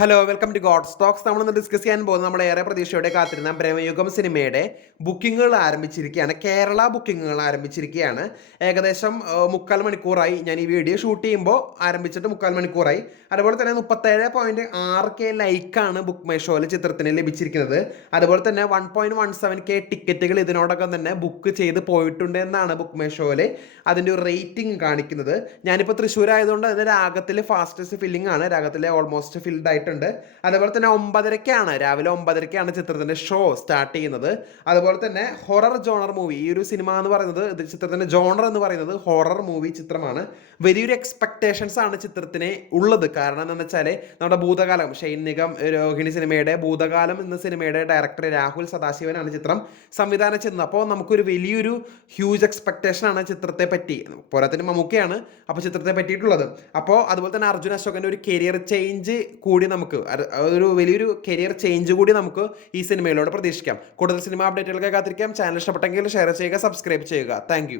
Hello welcome to god stocks നമ്മളിന്ന് discuss ചെയ്യാൻ പോകുന്നത് നമ്മൾ ഏറെ പ്രതീക്ഷയോടെ കാത്തിരുന്ന പ്രേമയുഗം സിനിമയുടെ ബുക്കിങ്ങുകൾ ആരംഭിച്ചിരിക്കുകയാണ്. കേരള ബുക്കിങ്ങുകൾ ആരംഭിച്ചിരിക്കുകയാണ്. ഏകദേശം മുക്കാൽ മണിക്കൂറായി ഞാൻ ഈ വീഡിയോ ഷൂട്ട് ചെയ്യുമ്പോൾ ആരംഭിച്ചിട്ട് മുക്കാൽ മണിക്കൂറായി. അതുപോലെ തന്നെ മുപ്പത്തേഴ് പോയിന്റ് ആറ് കെ ലൈക്കാണ് ബുക്ക് മൈ ഷോയിൽ ചിത്രത്തിന് ലഭിച്ചിരിക്കുന്നത്. അതുപോലെ തന്നെ one point one seven K ടിക്കറ്റുകൾ ഇതിനോടൊപ്പം തന്നെ ബുക്ക് ചെയ്ത് പോയിട്ടുണ്ട് എന്നാണ് ബുക്ക് മൈ ഷോയിൽ അതിന്റെ ഒരു റേറ്റിംഗ് കാണിക്കുന്നത്. ഞാനിപ്പോൾ തൃശ്ശൂർ ആയതുകൊണ്ട് അതിന്റെ രാഗത്തിൽ ഫാസ്റ്റസ്റ്റ് ഫില്ലിംഗ് ആണ്. രാഗത്തിലെ ഓൾമോസ്റ്റ് ഫിൽഡ് ആയിട്ടുണ്ട് അതുപോലെ തന്നെ ഒമ്പതരക്കാണ് രാവിലെ ഒമ്പതരക്കാണ് ചിത്രത്തിന്റെ ഷോ സ്റ്റാർട്ട് ചെയ്യുന്നത്. അതുപോലെ തന്നെ ഹൊറർ ജോണർ മൂവി ഈ ഒരു സിനിമ എന്ന് പറയുന്നത് ഇത് ചിത്രത്തിന്റെ ജോണർ എന്ന് പറയുന്നത് ഹൊറർ മൂവി ചിത്രമാണ്. വലിയൊരു എക്സ്പെക്ടേഷൻസ് ആണ് ചിത്രത്തിന് ഉള്ളത്. കാരണം എന്താണെന്ന് വെച്ചാൽ നമ്മുടെ ഭൂതകാലം ഷെയ്ൻ നിഗം രോഹിണി സിനിമയുടെ ഭൂതകാലം എന്ന സിനിമയുടെ ഡയറക്ടർ രാഹുൽ സദാശിവനാണ് ചിത്രം സംവിധാനം ചെയ്യുന്നത്. അപ്പോൾ നമുക്കൊരു വലിയൊരു ഹ്യൂജ് എക്സ്പെക്ടേഷൻ ആണ് ചിത്രത്തെ പറ്റി. പോരാത്തിന് മമ്മൂക്കയാണ് അപ്പോൾ ചിത്രത്തെ പറ്റിയിട്ടുള്ളത്. അപ്പോൾ അതുപോലെ തന്നെ അർജുൻ അശോകന്റെ ഒരു കരിയർ ചേഞ്ച് കൂടി നമുക്ക്. അതൊരു വലിയൊരു കരിയർ ചേഞ്ച് കൂടി നമുക്ക് ഈ സിനിമയിലൂടെ പ്രതീക്ഷിക്കാം. കൂടുതൽ സിനിമ അപ്ഡേറ്റുകൾക്ക് കാത്തിരിക്കാം. ചാനൽ ഇഷ്ടപ്പെട്ടെങ്കിൽ ഷെയർ ചെയ്യുക സബ്സ്ക്രൈബ് ചെയ്യുക. താങ്ക്